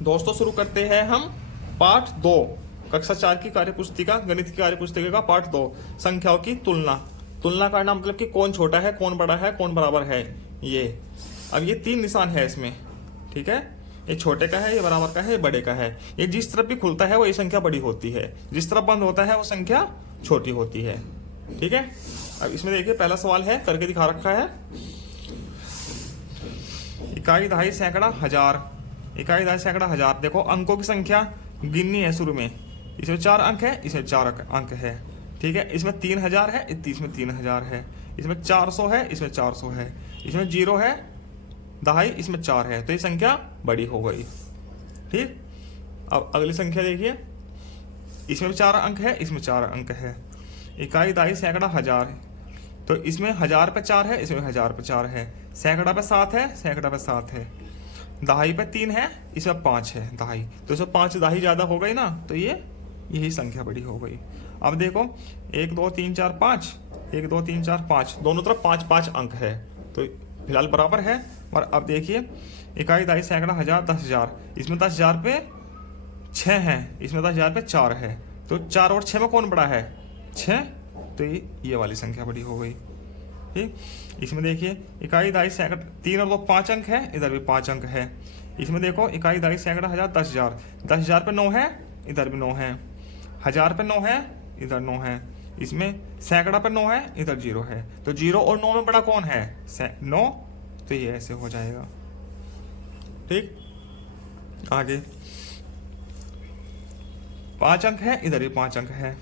दोस्तों शुरू करते हैं हम पाठ 2 कक्षा 4 की कार्यपुस्तिका गणित की कार्यपुस्तिका का पाठ 2 संख्याओं की तुलना। तुलना करना मतलब कि कौन छोटा है, कौन बड़ा है, कौन बराबर है। ये अब ये 3 निशान है इसमें, ठीक है। ये छोटे का है, ये बराबर का है, ये बड़े का है। ये जिस तरफ भी खुलता है वो ये संख्या बड़ी होती है, जिस तरफ बंद होता है वो संख्या छोटी होती है, ठीक है। अब इसमें देखिए पहला सवाल है, करके दिखा रखा है। इकाई, दहाई, सैकड़ा, हजार। इकाई, दहाई, सैकड़ा, हजार। देखो अंकों की संख्या गिननी है शुरू में। इसमें 4 अंक है, इसमें 4 अंक है, ठीक है। इसमें 3000 है, इसमें 3000 है। इसमें 400 है, इसमें 400 है। इसमें 0 है, दहाई, इसमें 4 है। तो ये संख्या बड़ी हो गई, ठीक। अब अगली संख्या देखिए, इसमें 4 अंक है, इसमें 4 अंक है। इकाई, दहाई, सैकड़ा, हजार। तो इसमें 1000 पे 4 है, इसमें 1000 पे 4 है। सैकड़ा पे 7 है, सैकड़ा पे 7 है। दहाई पे 3 है, इसमें 5 है दहाई। तो इसमें 5 दहाई ज्यादा हो गई ना, तो ये यही संख्या बड़ी हो गई। अब देखो 1 2 3 4 5, 1 2 3 4 5, दोनों तरफ 5 5 अंक है, तो फिलहाल बराबर है। और अब देखिए इकाई, दहाई, सैकड़ा, हजार, 10,000। इसमें 10,000 पे 6 है, इसमें 10,000 पे 4 है। तो 4 और 6 में कौन बड़ा है? 6। तो ये वाली संख्या बड़ी हो गई, ठीक। इसमें देखिए इकाई, दहाई, सैकड़ा, 3 और 2 5 अंक है, इधर भी 5 अंक है। इसमें देखो इकाई, दहाई, सैकड़ा, हजार, 10,000। 10,000 पे 9 है, इधर भी 9 है। 1000 पे 9 है, इधर 9 है। इसमें सैकड़ा पे 9 है, इधर 0 है। तो 0 और 9 में बड़ा कौन है? 9। तो ये ऐसे हो जाएगा, ठीक। आगे 5 अंक है, इधर भी 5 अंक है।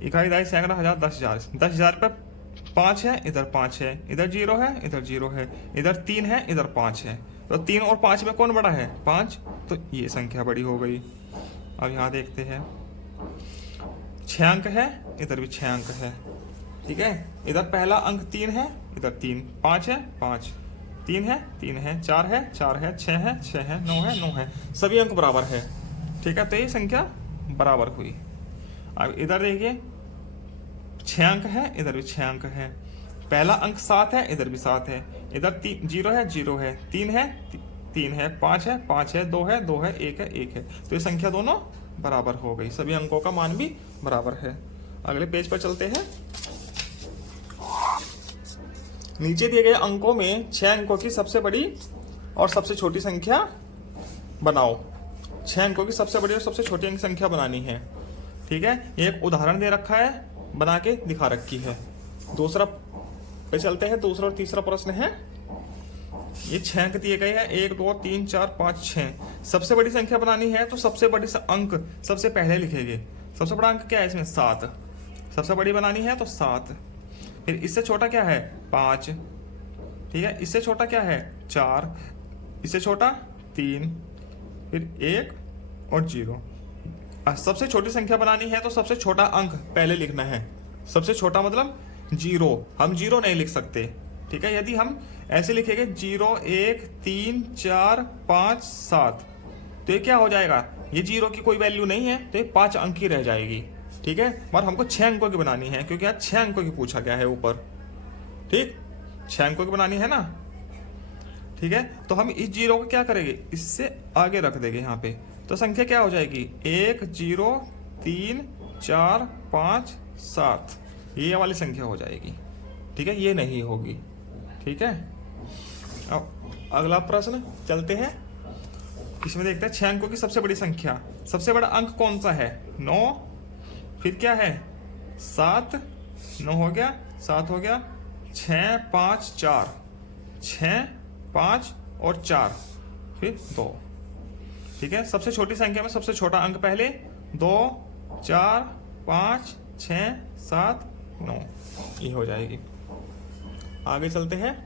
इकाई, दहाई, सैकड़ा, हजार, 10,000। 10,000 पे 5 है, इधर 5 है। इधर 0 है, इधर 0 है। इधर 3 है, इधर 5 है। तो 3 और 5 में कौन बड़ा है? 5। तो ये संख्या बड़ी हो गई। अब यहाँ देखते हैं 6 अंक है, इधर भी 6 अंक है, ठीक है। इधर पहला अंक 3 है, इधर 3, 5 है, 5, 3 है, 3 है, 4 है, 4 है, 6 है, 6 है, 9 है, 9 है। सभी अंक बराबर है, ठीक है। तो ये संख्या बराबर हुई। अब इधर देखिए 6 अंक है, इधर भी 6 अंक है। पहला अंक 7 है, इधर भी 7 है। इधर 0 है, 0 है। 3 है, 3 है। 5 है, 5 है। 2 है, 2 है। 1 है, 1 है। तो ये संख्या दोनों बराबर हो गई, सभी अंकों का मान भी बराबर है। अगले पेज पर चलते हैं। नीचे दिए गए अंकों में 6 अंकों की सबसे बड़ी और सबसे छोटी संख्या बनाओ। 6 अंकों की सबसे बड़ी और सबसे छोटी अंक संख्या बनानी है, ठीक है। एक उदाहरण दे रखा है, बना के दिखा रखी है। दूसरा पे चलते हैं। दूसरा और तीसरा प्रश्न है, ये 6 अंक दिए गए हैं, 1 2 3 4 5 6। सबसे बड़ी संख्या बनानी है तो सबसे बड़ी अंक सबसे पहले लिखेंगे। सबसे बड़ा अंक क्या है इसमें? 7। सबसे बड़ी बनानी है तो 7। फिर इससे छोटा क्या है? 5, ठीक है। इससे छोटा क्या है? 4। इससे छोटा 3, फिर 1 और 0। सबसे छोटी संख्या बनानी है तो सबसे छोटा अंक पहले लिखना है। सबसे छोटा मतलब 0, हम 0 नहीं लिख सकते, ठीक है। यदि हम ऐसे लिखेंगे 0 1 3 4 5 7, तो ये क्या हो जाएगा? ये 0 की कोई वैल्यू नहीं है, तो ये 5 अंक की रह जाएगी, ठीक है। और हमको 6 अंकों की बनानी है, क्योंकि आज 6 अंकों की पूछा गया है ऊपर, ठीक। 6 अंकों की बनानी है ना, ठीक है। तो हम इस 0 को क्या करेंगे? इससे आगे रख देंगे यहाँ पे। तो संख्या क्या हो जाएगी? 1 0 3 4 5 7, ये वाली संख्या हो जाएगी, ठीक है। ये नहीं होगी, ठीक है। अब अगला प्रश्न चलते हैं। इसमें देखते हैं 6 अंकों की सबसे बड़ी संख्या। सबसे बड़ा अंक कौन सा है? 9। फिर क्या है? 7। 9 हो गया, 7 हो गया। 6 5 4, 6 5 और 4, फिर 2, ठीक है। सबसे छोटी संख्या में सबसे छोटा अंक पहले। 2 4 5 6 7 9, ये हो जाएगी। आगे चलते हैं।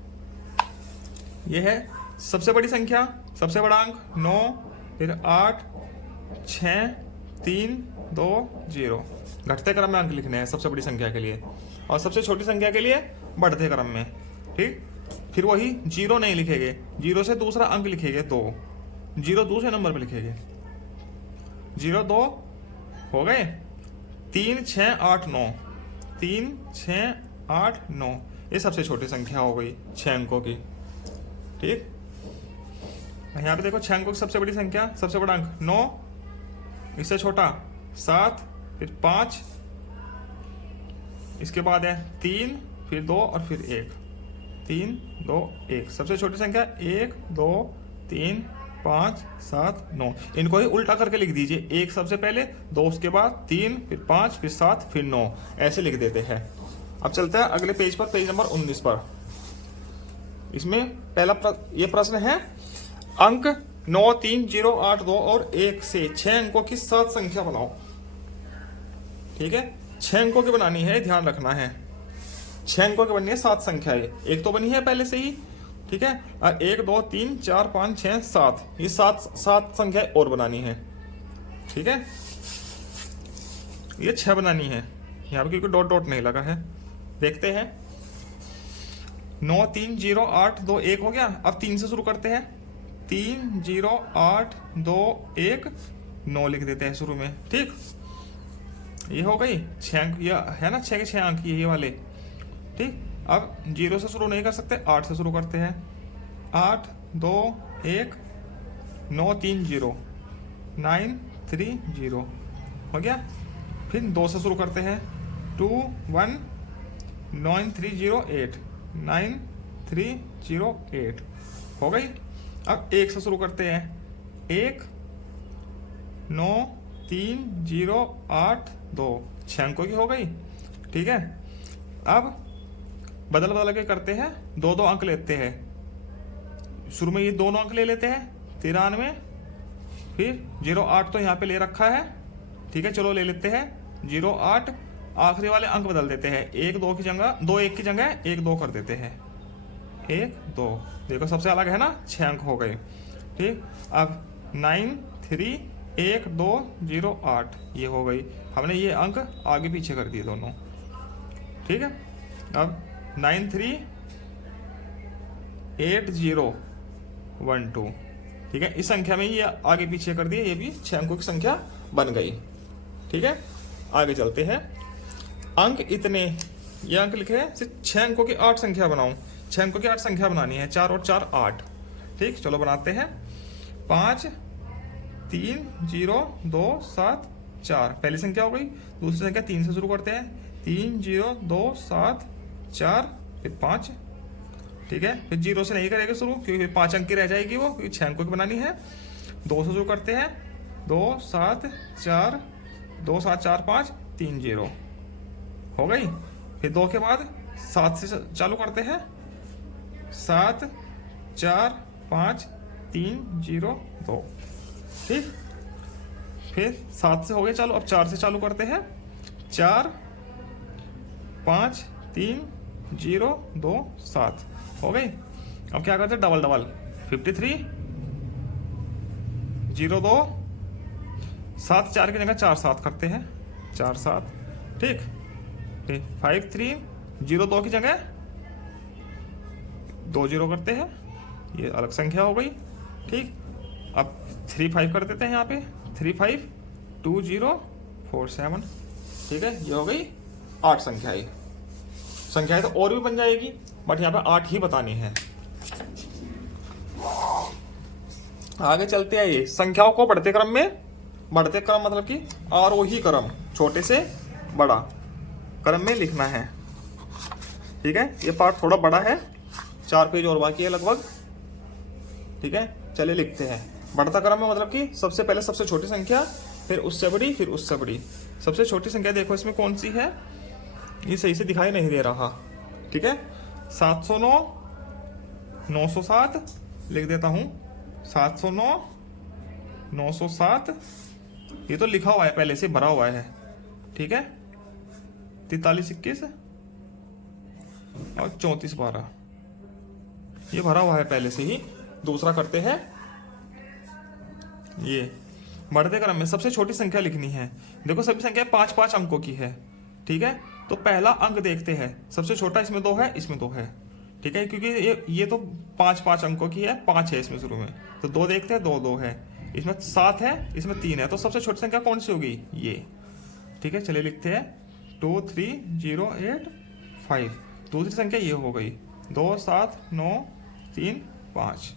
ये है सबसे बड़ी संख्या, सबसे बड़ा अंक 9, फिर 8 6 3 2 0। घटते क्रम में अंक लिखने हैं सबसे बड़ी संख्या के लिए, और सबसे छोटी संख्या के लिए बढ़ते क्रम में, ठीक। फिर वही 0 नहीं लिखेंगे, 0 से दूसरा अंक लिखेंगे 2। 0 दूसरे नंबर पे लिखेंगे। 0 2 हो गए। 3 6 8 9, 3 6 8 9, ये सबसे छोटी संख्या हो गई 6 अंकों की, ठीक। यहाँ पे देखो 6 अंकों की सबसे बड़ी संख्या, सबसे बड़ा अंक 9, इससे छोटा 7, फिर 5, इसके बाद है 3, फिर 2 और फिर 1। 3 2 1, सबसे छोटी संख्या 1 2 3 5 7 9। इनको ही उल्टा करके लिख दीजिए, 1 सबसे पहले, 2 उसके बाद, 3 फिर 5 फिर 7 फिर 9, ऐसे लिख देते हैं। अब चलते हैं अगले पेज पर, पेज नंबर 19 पर। इसमें पहला ये प्रश्न है, अंक 9 3 0 8 2 और 1 से 6 अंकों की 7 संख्या बनाओ। ठीक है, 6 अंकों की बनानी है, ध्यान रखना है। 6 अंकों की बननी है 7 संख्या है, एक तो बनी है पहले से ही। ठीक है, और 1 2 3 4 5 6 7, ये 7 संख्या और बनानी है। ठीक है, ये 6 बनानी है यहाँ पे, क्योंकि डॉट डॉट नहीं लगा है। देखते हैं, 9 3 0 8 2 1 हो गया। अब 3 से शुरू करते हैं, 3 0 8 2 1 9 लिख देते हैं शुरू में। ठीक, ये हो गई 6 अंक, ये है ना 6 के 6 अंक ये वाले। ठीक, अब 0 से शुरू नहीं कर सकते, 8 से शुरू करते हैं। 8 2 1 9 3 0 9 3 0 हो गया। फिर 2 से शुरू करते हैं, 2 1 9 3 0 8 9 3 0 8 हो गई। अब 1 से शुरू करते हैं, 1 9 3 0 8 2, 6 अंकों की हो गई। ठीक है, अब बदल बदल के करते हैं, 2 2 अंक लेते हैं। शुरू में ये दोनों अंक ले लेते हैं, 93, फिर 0 8 तो यहाँ पे ले रखा है। ठीक है, चलो ले लेते हैं 0 8, आखिरी वाले अंक बदल देते हैं, 1 2 की जगह 2 1 की जगह 1 2 कर देते हैं। 1 2, देखो सबसे अलग है ना, 6 अंक हो गए। ठीक, अब 9 3 1 2 0 8 ये हो गई। हमने ये अंक आगे पीछे कर दिए दोनों। ठीक है, अब 9 3 8 0 1 2। ठीक है, इस संख्या में ये आगे पीछे कर दिए, ये भी 6 अंकों की संख्या बन गई। ठीक है, आगे चलते हैं। अंक इतने, ये अंक लिखे हैं, सिर्फ 6 अंकों की 8 संख्या बनाऊं। 6 अंकों की 8 संख्या बनानी है, 4 और 4 8। ठीक, चलो बनाते हैं। 5 3 0 2 7 4 पहली संख्या हो गई। दूसरी संख्या 3 से शुरू करते हैं, 3 0 2 7 4 फिर 5। ठीक है, फिर 0 से नहीं करेंगे शुरू, क्योंकि 5 अंक की रह जाएगी वो, क्योंकि 6 अंकों की बनानी है। 2 से शुरू करते हैं, 2 7 4 2 7 4 5 3 0 हो गई। फिर 2 के बाद 7 से चालू करते हैं, 7 4 5 3 0 2। ठीक, फिर 7 से हो गए चालू, अब 4 से चालू करते हैं, 4 5 3 0 2 7 हो गई। अब क्या करते हैं, डबल डबल, 53 0 2 7 4 की जगह 4 7 करते हैं, 4 7। ठीक, फिर 5 3 0 2 की जगह 2 0 करते हैं, ये अलग संख्या हो गई। ठीक, अब 3 5 कर देते हैं यहाँ पे, 3 5 2 0 4 7। ठीक है, ये हो गई 8 संख्याएं। संख्याएं तो और भी बन जाएगी, बट यहाँ पे 8 ही बतानी है। आगे चलते हैं, ये संख्याओं को बढ़ते क्रम में, बढ़ते क्रम मतलब कि आरोही क्रम, छोटे से बड़ा क्रम में लिखना है। ठीक है, ये पार्ट थोड़ा बड़ा है, 4 पेज और बाकी है लगभग। ठीक है, चलिए लिखते हैं। बढ़ता क्रम में मतलब कि सबसे पहले सबसे छोटी संख्या, फिर उससे बड़ी, फिर उससे बड़ी। सबसे छोटी संख्या देखो इसमें कौन सी है, ये सही से दिखाई नहीं दे रहा। ठीक है, 709 907 लिख देता हूँ, 709 907, ये तो लिखा हुआ है पहले से, भरा हुआ है। ठीक है, 43 21 और 34 12, ये भरा हुआ है पहले से ही। दूसरा करते हैं, ये बढ़ते क्रम में सबसे छोटी संख्या लिखनी है। देखो सभी संख्या 5 5 अंकों की है। ठीक है, तो पहला अंक देखते हैं, सबसे छोटा इसमें 2 है, इसमें 2 है। ठीक है, क्योंकि ये तो 5 5 अंकों की है, 5 है इसमें शुरू में, तो 2 देखते हैं, 2 2 है, इसमें 7 है, इसमें 3 है, तो सबसे छोटी संख्या कौन सी होगी, ये। ठीक है, चलिए लिखते हैं 2 3 0 8 5। दूसरी संख्या ये हो गई, 2 7 9 3 5।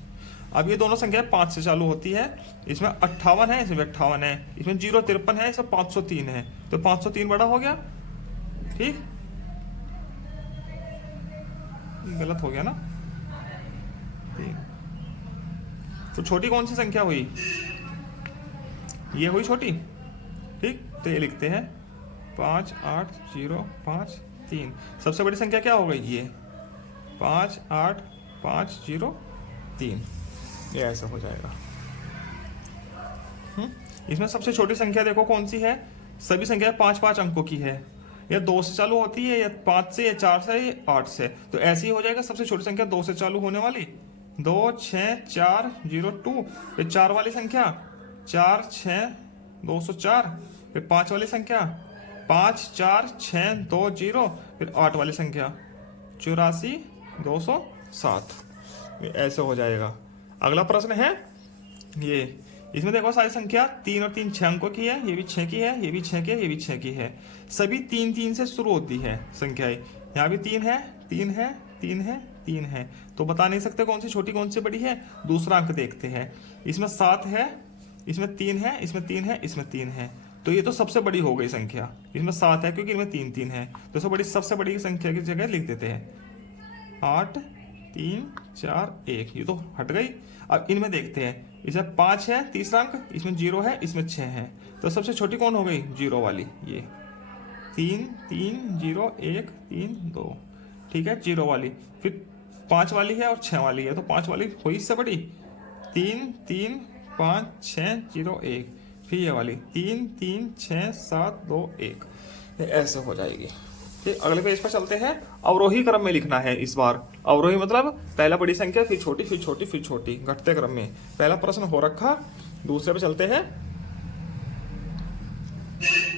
अब ये दोनों संख्या 5 से चालू होती है, इसमें 58 है, इसमें 58 है, इसमें 053 है, इसमें 503 है, तो 503 बड़ा हो गया। ठीक, गलत हो गया ना। तो छोटी कौन सी संख्या हुई? ये हुई छोटी। ठीक, तो ये लिखते हैं 58053। सबसे बड़ी संख्या क्या हो गई? ये 58503। ये ऐसा हो जाएगा। इसमें सबसे छोटी संख्या देखो कौन सी है? सभी संख्या 5-5 अंकों की है। या 2 से चालू होती है, या 5 से, या 4 से, या 8 से। तो ऐसे ही हो जाएगा। सबसे छोटी संख्या 2 से चालू होने वाली 26402। फिर 4 वाली संख्या 46204। फिर 5 वाली संख्या 54620। फिर 8 वाली संख्या 84207। ऐसे हो जाएगा। अगला प्रश्न है ये, इसमें देखो सारी संख्या 3 और 3 6 अंकों की है। ये भी 6 की है, ये भी 6 की है, ये भी 6 की है। सभी 3-3 से शुरू होती है संख्याएं। यहाँ भी 3 है, 3 है, 3 है, 3 है। तो बता नहीं सकते कौन सी छोटी कौन सी बड़ी है। दूसरा अंक देखते हैं। इसमें 7 है, इसमें 3 है, इसमें 3 है, इसमें 3 है। तो ये तो सबसे बड़ी हो गई संख्या। इसमें 7 है क्योंकि इनमें 3-3 है। तो सबसे बड़ी संख्या की जगह लिख देते हैं 8 3 4 1। ये तो हट गई। अब इनमें देखते हैं। इसमें 5 है, तीसरा अंक, इसमें 0 है, इसमें 6 है। तो सबसे छोटी कौन हो गई? 0 वाली। ये 3 3 0 1 3 2। ठीक है, 0 वाली। फिर 5 वाली है और 6 वाली है। तो 5 वाली हुई इससे बड़ी। 3 3 5 6 0 1। फिर ये वाली 3 3 6 7 2 1। ऐसे हो जाएगी। फिर अगले पेज पर चलते हैं। अवरोही क्रम में लिखना है इस बार। अवरोही मतलब पहला बड़ी संख्या, फिर छोटी, फिर छोटी, फिर छोटी, घटते क्रम में। पहला प्रश्न हो रखा। दूसरे पे चलते हैं।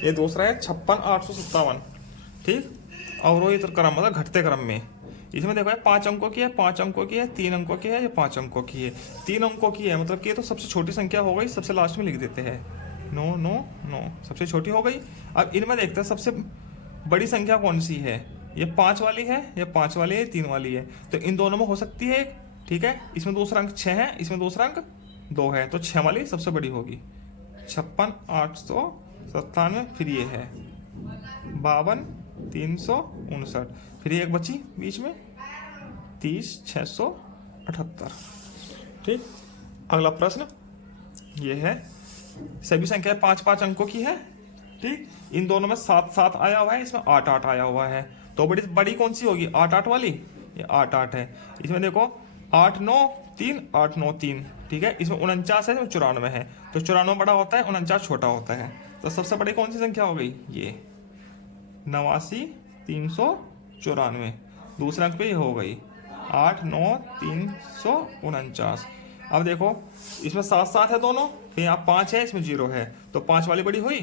ये दूसरा है 56857। ठीक, अवरोही क्रम मतलब घटते क्रम में। इसमें देखो 5 अंकों की है, 5 अंकों की है, 3 अंकों की है, या 5 अंकों की है। 3 अंकों की है मतलब कि ये तो सबसे छोटी संख्या हो गई। सबसे लास्ट में लिख देते हैं 9 9 9। सबसे छोटी हो गई। अब इनमें देखते हैं सबसे बड़ी संख्या कौन सी है। ये 5 वाली है, या 5 वाली है, 3 वाली है। तो इन दोनों में हो सकती है एक। ठीक है, इसमें दूसरा अंक 6 है, इसमें दूसरा अंक 2 है। तो 6 वाली सबसे बड़ी होगी। 56897। फिर ये है 52359। फिर एक बची बीच में 30678। ठीक, अगला प्रश्न ये है। सभी संख्या 5-5 अंकों की है। ठीक, इन दोनों में 7-7 आया हुआ है, इसमें 8-8 आया हुआ है। तो बड़ी कौन सी होगी? 8-8 वाली। ये 8-8 है। इसमें देखो 8-9-3 8-9-3। ठीक है, इसमें 49 है, इसमें 94 है। तो 94 बड़ा होता है, 49 छोटा होता है। तो सबसे बड़ी कौन सी संख्या हो गई? ये 89394। दूसरे अंक पे ये हो गई 89349। अब देखो इसमें 7-7 है दोनों, फिर यहाँ 5 है, इसमें 0 है। तो 5 वाली बड़ी हुई।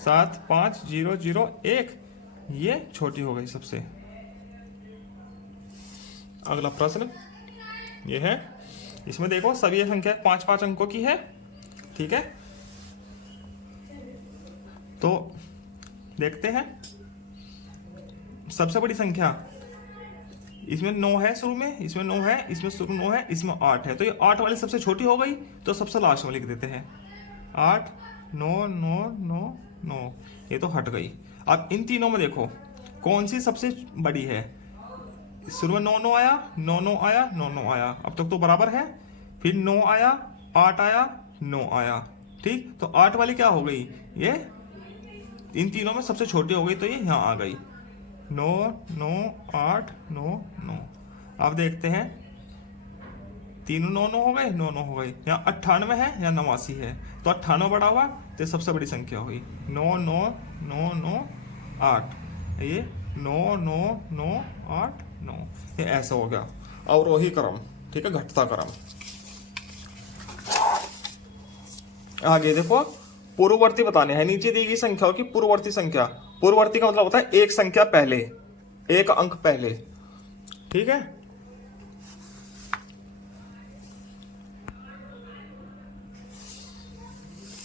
75001। ये छोटी हो गई सबसे। अगला प्रश्न ये है। इसमें देखो सभी ये संख्या 5-5 अंकों की है। ठीक है, तो देखते हैं सबसे बड़ी संख्या। इसमें 9 है शुरू में, इसमें 9 है, इसमें शुरू 9 है, इसमें 8 है। तो ये 8 वाली सबसे छोटी हो गई। तो सबसे लास्ट में लिख देते हैं 8 9 9 9 9। ये तो हट गई। अब इन तीनों में देखो कौन सी सबसे बड़ी है। शुरू में 9 9 आया, 9 9 आया, 9 9 आया। अब तक तो बराबर है। फिर 9 आया, 8 आया, 9 आया। ठीक, तो 8 वाली क्या हो गई? ये इन तीनों में सबसे छोटी हो गई। तो ये यहाँ आ गई 9 9 8 9 9। अब देखते हैं तीनों 9 9 हो गए, 9 9 हो गई। यहाँ 98 है या 89 है। तो 98 बड़ा हुआ, तो सबसे बड़ी संख्या हुई 9 9 9 9 8। ये 9 9 9 8 9। ये ऐसा हो गया अवरोही क्रम। ठीक है, घटता क्रम। आगे देखो पूर्ववर्ती बताने हैं। नीचे दी गई संख्याओं की पूर्ववर्ती संख्या। पूर्ववर्ती का मतलब होता है एक संख्या पहले, एक अंक पहले। ठीक है,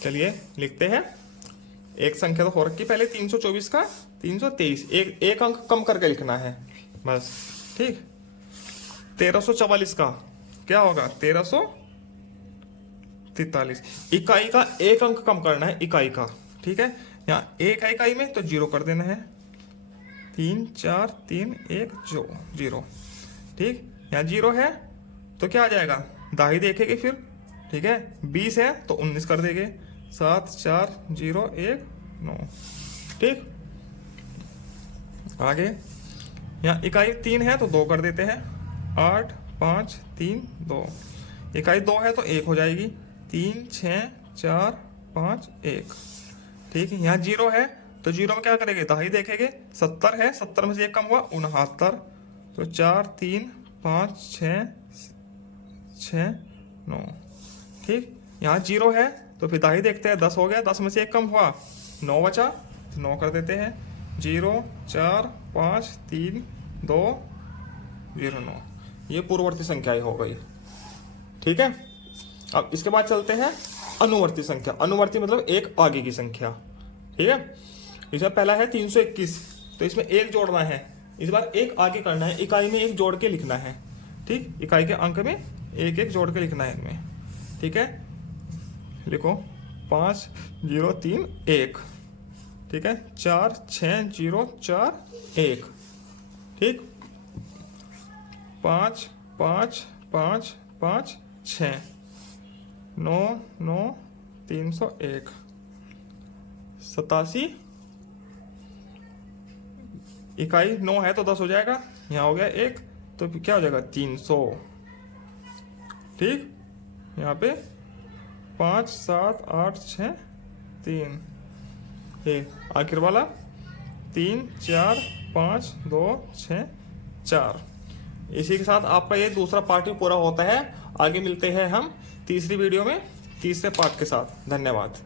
चलिए लिखते हैं। एक संख्या तो हो रखी पहले 324 का 323। एक अंक कम करके लिखना है बस। ठीक, 1344 का क्या होगा? 1344। 43। इकाई का एक अंक कम करना है, इकाई का, ठीक है। यहाँ एक है इकाई में तो 0 कर देना है, 3 4 3 1 0, ठीक। यहाँ 0 है तो क्या आ जाएगा, दाही देखेंगे फिर, ठीक है। 20 है तो 19 कर देंगे, 7 4 0 1 9, ठीक। आगे यहाँ इकाई 3 है तो 2 कर देते हैं, 8 5 3 2। इकाई 2 है तो 1 हो जाएगी, 3 6 4 5 1, ठीक है। यहाँ 0 है तो 0 में क्या करेंगे, दाही देखेंगे, 70 है, 70 में से 1 कम हुआ 69, तो 4 3 5 6 6 9, ठीक। यहाँ 0 है तो फिर दाही देखते हैं, 10 हो गया, 10 में से 1 कम हुआ 9 बचा, तो 9 कर देते हैं, 0 4 5 3 2 0 9। ये पूर्ववर्ती संख्याएं हो गई, ठीक है। अब इसके बाद चलते हैं अनुवर्ती संख्या। अनुवर्ती मतलब एक आगे की संख्या, ठीक है। इसमें पहला है 321, तो इसमें 1 जोड़ना है, इस बार 1 आगे करना है, इकाई में 1 जोड़ के लिखना है, ठीक। इकाई के अंक में 1 1 जोड़ के लिखना है इनमें, ठीक है। लिखो 5 0 3 1, ठीक है। 4 6 0 4 1, ठीक। 5 5 5 5 6 9 9 301, 87। इकाई 9 है तो 10 हो जाएगा, यहाँ हो गया 1 तो फिर क्या हो जाएगा 300, ठीक। यहाँ पे 5 7 8 6 3, ये आखिर वाला 3 4 5 2 6 4। इसी के साथ आपका ये दूसरा पार्ट भी पूरा होता है। आगे मिलते हैं हम तीसरी वीडियो में तीसरे पार्ट के साथ। धन्यवाद।